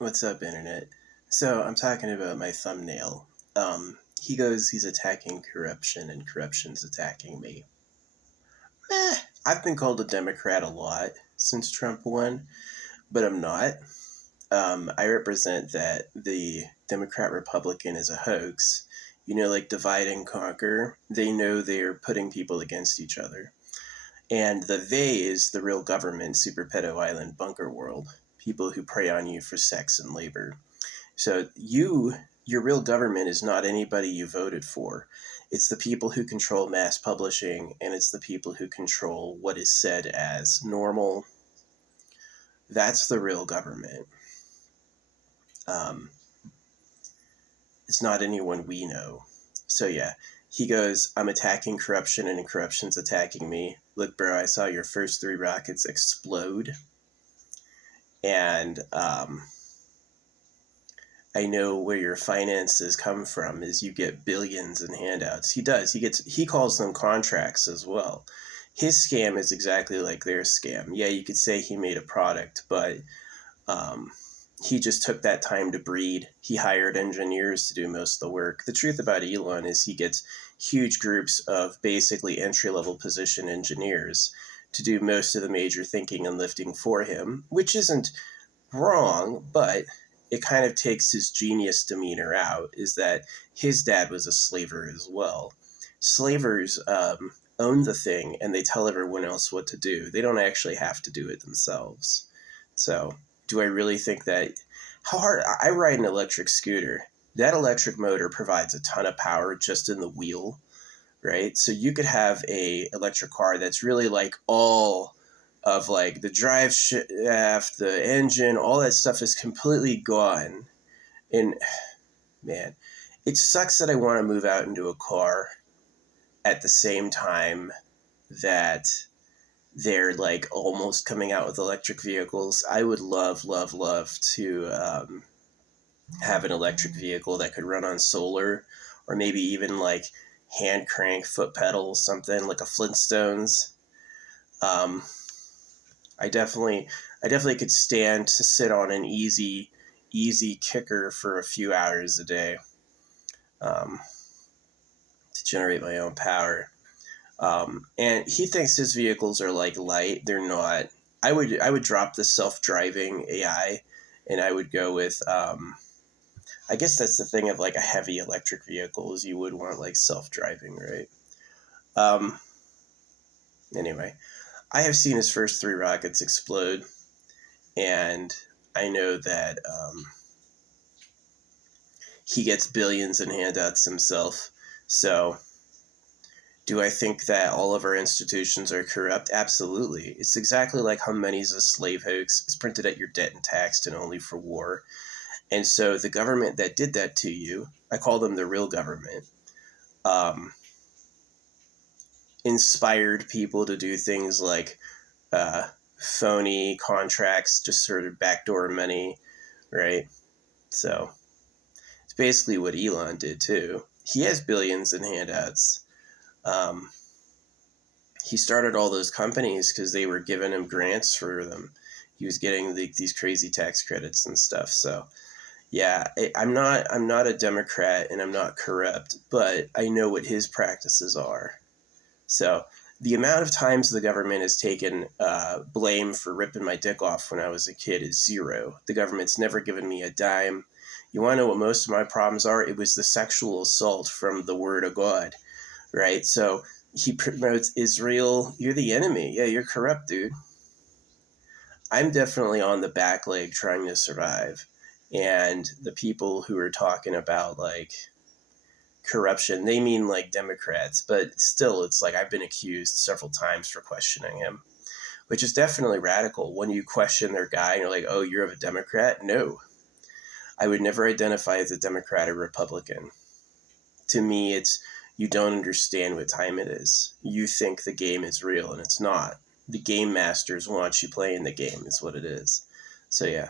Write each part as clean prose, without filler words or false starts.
What's up, Internet? So, I'm talking about my thumbnail. He goes, he's attacking corruption, and corruption's attacking me. I've been called a Democrat a lot since Trump won, but I'm not. I represent that the Democrat Republican is a hoax. Like divide and conquer. They know they're putting people against each other. And the they is the real government, Super Pedo Island Bunker World. People who prey on you for sex and labor. So your real government is not anybody you voted for. It's the people who control mass publishing, and it's the people who control what is said as normal. That's the real government. Um, it's not anyone we know. So yeah, he goes, I'm attacking corruption and corruption's attacking me. Look, bro, I saw your first 3 rockets explode. And I know where your finances come from is you get billions in handouts. He does. He calls them contracts as well. His scam is exactly like their scam. Yeah, you could say he made a product, but he just took that time to breed. He hired engineers to do most of the work. The truth about Elon is he gets huge groups of basically entry-level position engineers to do most of the major thinking and lifting for him, which isn't wrong, but it kind of takes his genius demeanor out, is that his dad was a slaver as well. Slavers own the thing, and they tell everyone else what to do. They don't actually have to do it themselves. So, do I really think that... How hard... I ride an electric scooter. That electric motor provides a ton of power just in the wheel, right? So you could have a electric car that's really like all of like the drive shaft, the engine, all that stuff is completely gone. And man, it sucks that I want to move out into a car at the same time that they're like almost coming out with electric vehicles. I would love to have an electric vehicle that could run on solar, or maybe even like hand crank, foot pedal, something like a Flintstones. I definitely could stand to sit on an easy kicker for a few hours a day, to generate my own power. And he thinks his vehicles are like light. They're not. I would drop the self-driving AI, and I would go with. I guess that's the thing of like a heavy electric vehicle is you would want like self-driving, right? Anyway, I have seen his first 3 rockets explode, and I know that he gets billions in handouts himself. So, do I think that all of our institutions are corrupt? Absolutely. It's exactly like how money's a slave hoax. It's printed at your debt and taxed and only for war. And so the government that did that to you, I call them the real government, inspired people to do things like phony contracts, just sort of backdoor money, right? So it's basically what Elon did too. He has billions in handouts. He started all those companies because they were giving him grants for them. He was getting these crazy tax credits and stuff. So yeah, I'm not a Democrat and I'm not corrupt, but I know what his practices are. So the amount of times the government has taken blame for ripping my dick off when I was a kid is 0. The government's never given me a dime. You want to know what most of my problems are? It was the sexual assault from the word of God, right? So he promotes Israel. You're the enemy. Yeah, you're corrupt, dude. I'm definitely on the back leg trying to survive. And the people who are talking about like corruption, they mean like Democrats, but still it's like I've been accused several times for questioning him, which is definitely radical. When you question their guy and you're like, oh, you're a Democrat? No. I would never identify as a Democrat or Republican. To me, it's you don't understand what time it is. You think the game is real and it's not. The game masters want you playing the game is what it is. So yeah.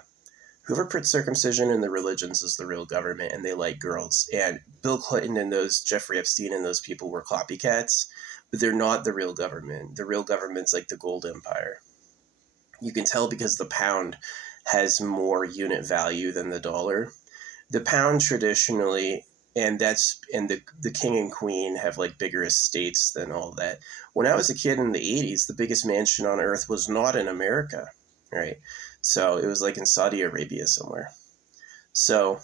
Whoever puts circumcision in the religions is the real government, and they like girls. And Bill Clinton and those Jeffrey Epstein and those people were copycats, but they're not the real government. The real government's like the gold empire. You can tell because the pound has more unit value than the dollar. The pound traditionally, and the king and queen have like bigger estates than all that. When I was a kid in the 80s, the biggest mansion on earth was not in America, right? So it was like in Saudi Arabia somewhere. So,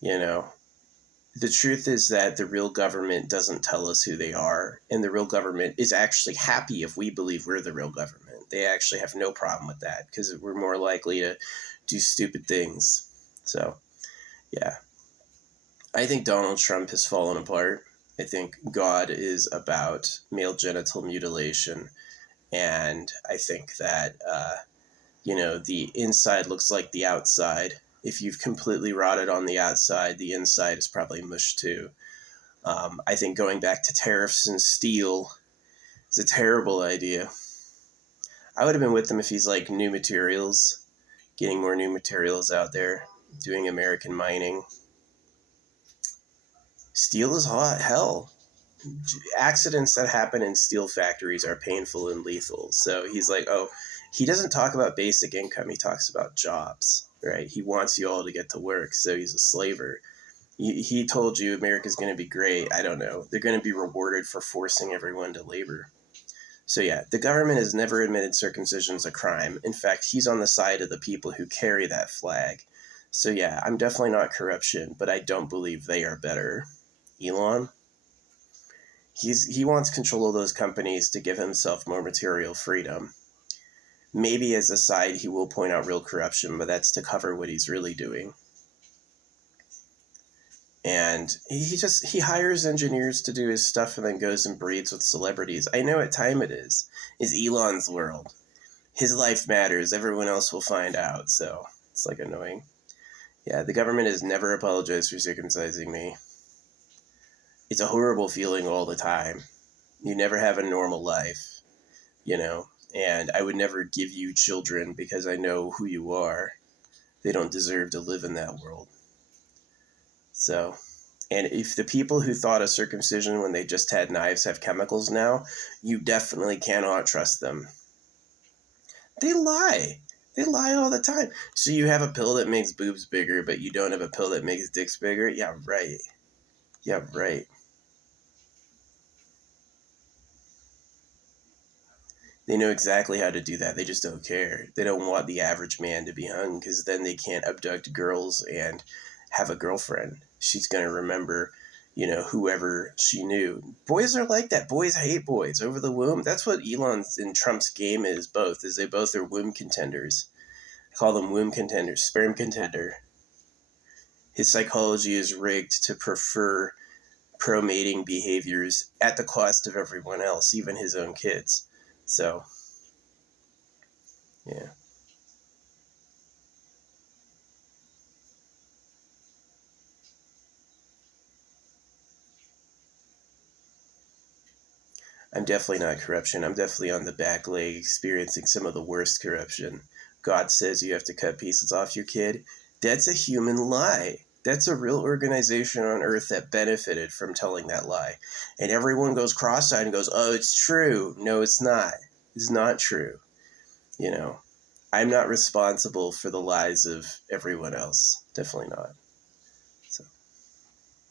you know, the truth is that the real government doesn't tell us who they are, and the real government is actually happy if we believe we're the real government. They actually have no problem with that because we're more likely to do stupid things. So, yeah. I think Donald Trump has fallen apart. I think God is about male genital mutilation, and I think that the inside looks like the outside. If you've completely rotted on the outside, the inside is probably mush too. I think going back to tariffs and steel is a terrible idea. I would have been with him if he's like new materials, getting more new materials out there, doing American mining. Steel is hot hell. Accidents that happen in steel factories are painful and lethal. So he's like, oh, he doesn't talk about basic income. He talks about jobs, right? He wants you all to get to work. So he's a slaver. He told you America's going to be great. I don't know. They're going to be rewarded for forcing everyone to labor. So yeah, the government has never admitted circumcision is a crime. In fact, he's on the side of the people who carry that flag. So yeah, I'm definitely not corruption, but I don't believe they are better. Elon, he wants control of those companies to give himself more material freedom. Maybe as a side he will point out real corruption, but that's to cover what he's really doing. And he hires engineers to do his stuff and then goes and breeds with celebrities. I know what time it is. It's Elon's world. His life matters. Everyone else will find out. So it's like annoying. Yeah, the government has never apologized for circumcising me. It's a horrible feeling all the time. You never have a normal life, and I would never give you children because I know who you are. They don't deserve to live in that world. So, and if the people who thought of circumcision when they just had knives have chemicals now, you definitely cannot trust them. They lie. They lie all the time. So you have a pill that makes boobs bigger, but you don't have a pill that makes dicks bigger? Yeah, right. Yeah, right. They know exactly how to do that. They just don't care. They don't want the average man to be hung because then they can't abduct girls and have a girlfriend. She's going to remember, whoever she knew. Boys are like that. Boys hate boys over the womb. That's what Elon's and Trump's game is both, is they both are womb contenders. I call them womb contenders, sperm contender. His psychology is rigged to prefer pro-mating behaviors at the cost of everyone else, even his own kids. So, yeah. I'm definitely not corruption. I'm definitely on the back leg experiencing some of the worst corruption. God says you have to cut pieces off your kid. That's a human lie. That's a real organization on earth that benefited from telling that lie. And everyone goes cross-eyed and goes, oh, it's true. No, it's not. It's not true. I'm not responsible for the lies of everyone else. Definitely not.